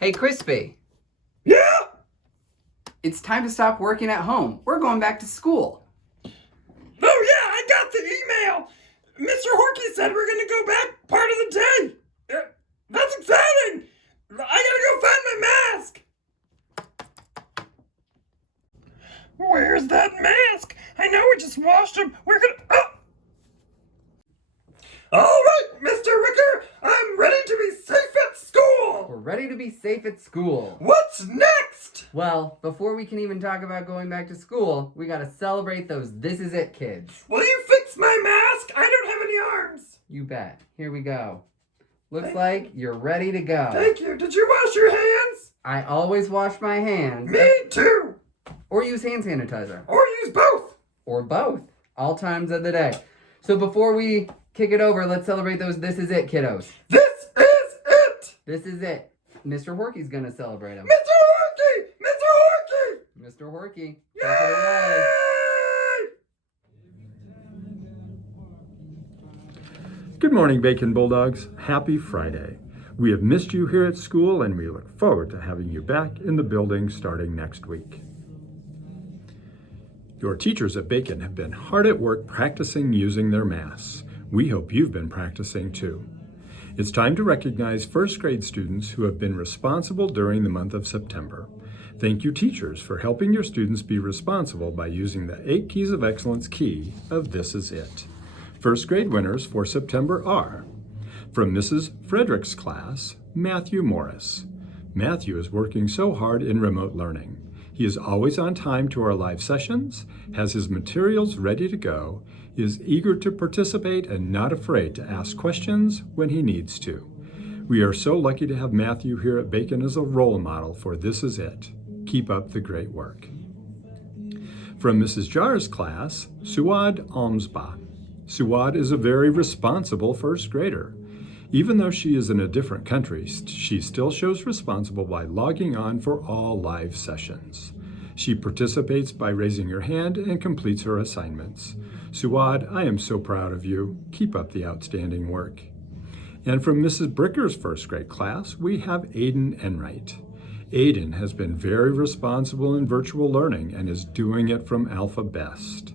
Hey, Crispy. Yeah? It's time to stop working at home. We're going back to school. Oh yeah, I got the email. Mr. Horky said we're gonna go back part of the day. That's exciting. I gotta go find my mask. Where's that mask? I know we just washed him. We're gonna... Oh! All right, Mr. Ricker, I'm ready to be safe at school. We're ready to be safe at school. What's next? Well, before we can even talk about going back to school, we gotta celebrate those This Is It kids. Will you fix my mask? I don't have any arms. You bet. Here we go. Looks like you're ready to go. Thank you. Did you wash your hands? I always wash my hands. Me too. Or use hand sanitizer. Or use both. Or both. All times of the day. So before we kick it over, let's celebrate those This Is It kiddos. This is it. This is it. Mr. Horky's gonna celebrate them. Mr. Horky! Mr. Horky! Mr. Horky, take Yay! it away. Good morning, Bacon Bulldogs. Happy Friday. We have missed you here at school, and we look forward to having you back in the building starting next week. Your teachers at Bacon have been hard at work practicing using their masks. We hope you've been practicing too. It's time to recognize first grade students who have been responsible during the month of September. Thank you, teachers, for helping your students be responsible by using the 8 Keys of Excellence key of This Is It. First grade winners for September are, from Mrs. Frederick's class, Matthew Morris. Matthew is working so hard in remote learning. He is always on time to our live sessions, has his materials ready to go, is eager to participate and not afraid to ask questions when he needs to. We are so lucky to have Matthew here at Bacon as a role model for This Is It. Keep up the great work. From Mrs. Jar's class, Suad Almsbach. Suad is a very responsible first grader. Even though she is in a different country, she still shows responsible by logging on for all live sessions. She participates by raising her hand and completes her assignments. Suad, I am so proud of you. Keep up the outstanding work. And from Mrs. Bricker's first grade class, we have Aiden Enright. Aiden has been very responsible in virtual learning and is doing it from Alpha Best.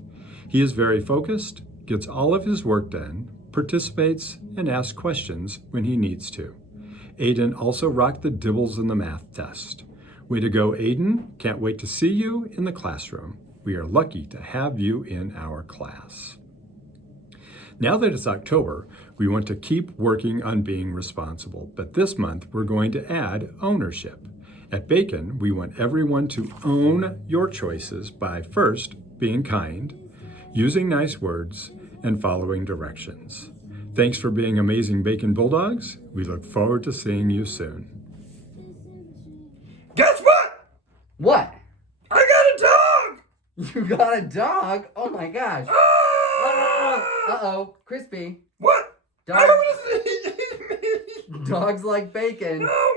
He is very focused, gets all of his work done, participates, and asks questions when he needs to. Aiden also rocked the dibbles in the math test. Way to go, Aiden. Can't wait to see you in the classroom. We are lucky to have you in our class. Now that it's October, we want to keep working on being responsible, but this month we're going to add ownership. At Bacon, we want everyone to own your choices by first being kind, using nice words, and following directions. Thanks for being amazing Bacon Bulldogs. We look forward to seeing you soon. Guess what? What? I got a dog! You got a dog? Oh my gosh. Ah! Uh-oh. Crispy. What? Dog- I don't want to see me. Dogs like bacon. No,